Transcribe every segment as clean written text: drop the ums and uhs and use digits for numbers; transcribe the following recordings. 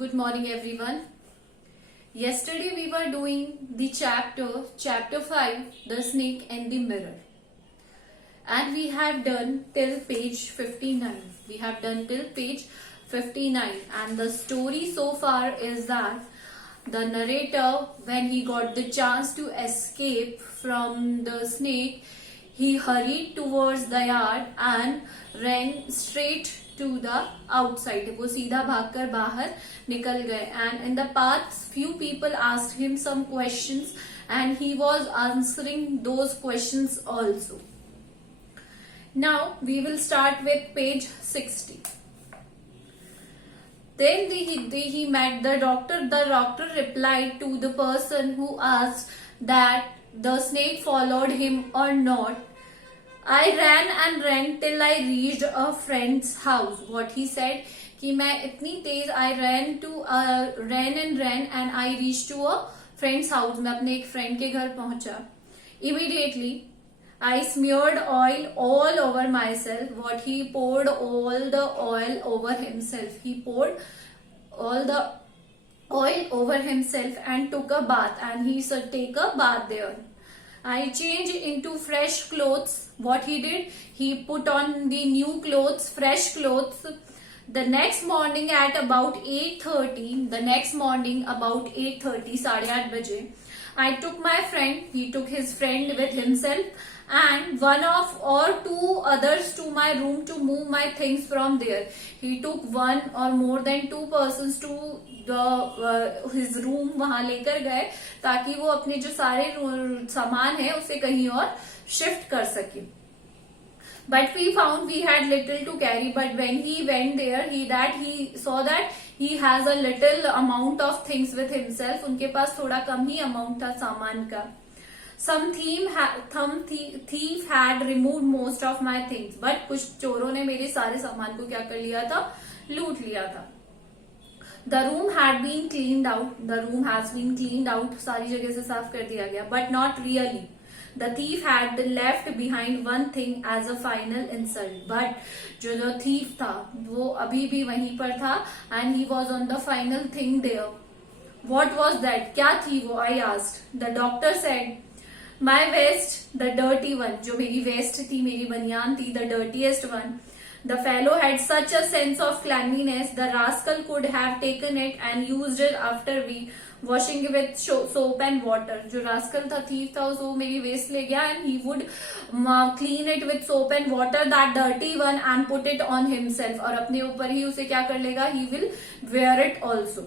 Good morning, everyone. Yesterday we were doing the chapter 5, The Snake and the Mirror. And we have done till page 59. We have done till page 59. And the story so far is that the narrator, when he got the chance to escape from the snake, he hurried towards the yard and ran straight to the outside. वो सीधा भागकर बाहर निकल गए. And in the path, few people asked him some questions, and he was answering those questions also. Now we will start with page 60. Then he met the doctor. The doctor replied to the person who asked that the snake followed him or not. I ran and ran till I reached a friend's house. What he said कि मैं इतनी तेज I ran and I reached to a friend's house. मैं अपने एक friend के घर पहुंचा. Immediately I smeared oil all over myself. What he poured all the oil over himself. He poured all the oil over himself and took a bath, and he said take a bath there. I changed into fresh clothes. What he did, he put on the new clothes, fresh clothes. The next morning at about 8:30, साढ़े आठ बजे, I took my friend, he took his friend with himself, and one of or two others to my room to move my things from there. He took one or more than two persons to his room, वहां लेकर गए ताकि वो अपने जो सारे सामान है उसे कहीं और शिफ्ट कर सके. But we found we had little to carry. But when he went there, he saw that he has a little amount of things with himself. उनके पास थोड़ा कम ही अमाउंट था सामान का. Some thief had removed most of my things. But कुछ चोरों ने मेरे सारे सामान को क्या कर लिया था, लूट लिया था. The room had been cleaned out. The room has been cleaned out. सारी जगह से साफ कर दिया गया. But not really. The thief had left behind one thing as a final insult. But जो thief था वो अभी भी वहीं पर था, and he was on the final thing there. What was that? क्या थी वो? I asked. The doctor said, my vest, the dirty one. जो मेरी vest थी, मेरी बनियान थी, the dirtiest one. The fellow had such a sense of cleanliness, the rascal could have taken it and used it after washing it with soap and water. जो rascal था, thief था, वो मेरी waist ले गया, and he would clean it with soap and water, that dirty one, and put it on himself. और अपने ऊपर ही उसे क्या कर लेगा? He will wear it also.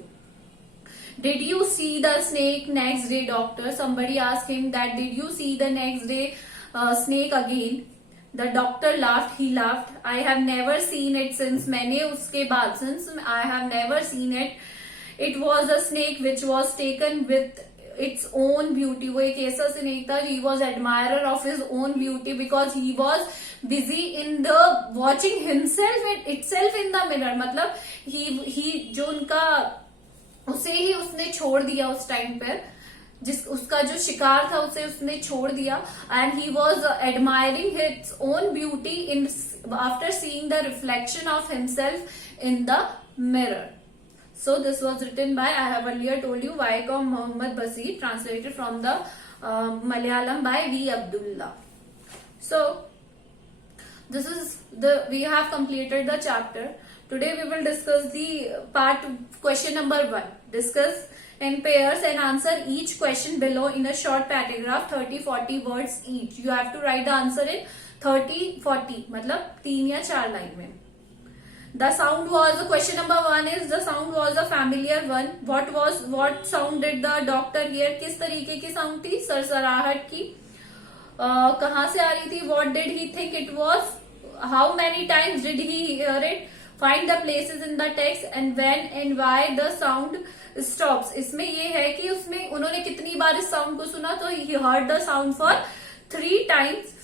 Did you see the snake next day, doctor? Somebody asked him that. Did you see the next day snake again? The doctor laughed. He laughed. I have never seen it since. मैंने उसके बाद since I have never seen it. It was a snake which was taken with its own beauty. वो एक ऐसा snake था. He was admirer of his own beauty because he was busy in the watching itself in the mirror. मतलब he जो उनका उसे ही उसने छोड़ दिया उस टाइम पर, उसका जो शिकार था उसे उसने छोड़ दिया, and he was admiring his own beauty in after seeing the reflection of himself in the mirror. So this was written by, I have earlier told you, Vaikom Muhammad Basir, translated from the Malayalam by V. Abdullah. So this is we have completed the chapter. Today we will discuss the question number 1. Discuss in pairs and answer each question below in a short paragraph, 30-40 words each. You have to write the answer in 30-40, मतलब 3 या 4 line में. The sound was, question number 1 is, the sound was a familiar one. What sound did the doctor hear? किस तरीके की sound थी? सरसराहट की. कहाँ से आ रही थी? What did he think it was? How many times did he hear it? Find the places in the text and when and why the sound stops. इसमें ये है कि उसमें उन्होंने कितनी बार इस साउंड को सुना, तो he heard the sound for 3 times.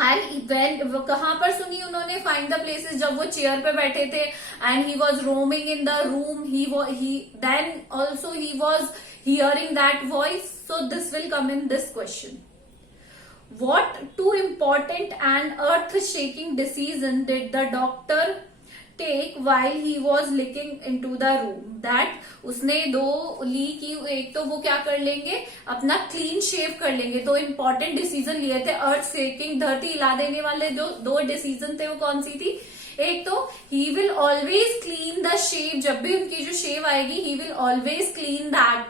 And when कहाँ पर सुनी उन्होंने? Find the places, जब वो चेयर पे बैठे थे, and he was roaming in the room. Then also he was hearing that voice. So this will come in this question. What two important and earth-shaking decision did the doctor take while he was looking into the room. That उसने दो ली की, एक तो वो क्या कर लेंगे, अपना क्लीन शेव कर लेंगे. तो इंपॉर्टेंट डिसीजन लिए थे, अर्थ शेकिंग, धरती हिला देने वाले जो दो डिसीजन थे वो कौन सी थी. एक तो he will always clean the shave, जब भी उनकी जो शेव आएगी he will always clean that.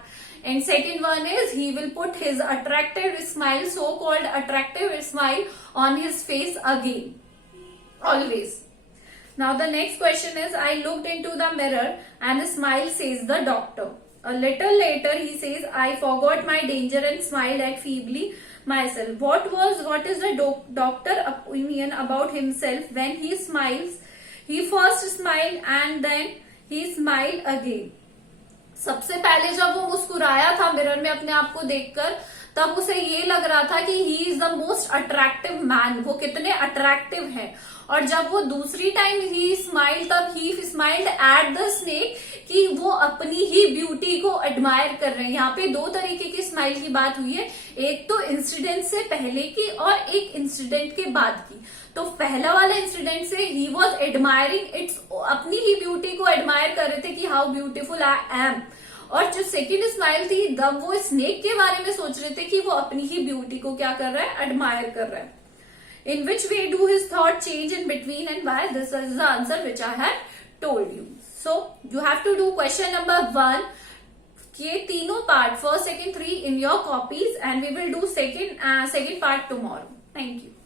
And second one is he will put his attractive smile, so called attractive smile, on his face again. Always. Now the next question is, I looked into the mirror and a smile, says the doctor. A little later he says, I forgot my danger and smiled at feebly myself. What is the doctor opinion about himself when he smiles? He first smiled and then he smiled again. सबसे पहले जब वो मुस्कुराया था mirror में अपने आप को देखकर, तब उसे ये लग रहा था कि he is the most attractive man, वो कितने अट्रैक्टिव हैं. और जब वो दूसरी टाइम ही स्माइल, तब ही स्माइल्ड एट द स्नेक, कि वो अपनी ही ब्यूटी को एडमायर कर रहे हैं. यहाँ पे दो तरीके की स्माइल की बात हुई है, एक तो इंसिडेंट से पहले की और एक इंसिडेंट के बाद की. तो पहला वाला इंसिडेंट से ही वॉज एडमायरिंग इट्स, अपनी ही ब्यूटी को एडमायर कर रहे थे कि हाउ ब्यूटीफुल आई एम. और जो सेकेंड स्माइल थी, तब वो स्नेक के बारे में सोच रहे थे कि वो अपनी ही ब्यूटी को क्या कर रहा है, एडमायर कर रहा है. In which way do his thought change in between and why? This is the answer which I had told you. So you have to do question number 1. ये तीनों part, first, second, 3 in your copies, and we will do second part tomorrow. Thank you.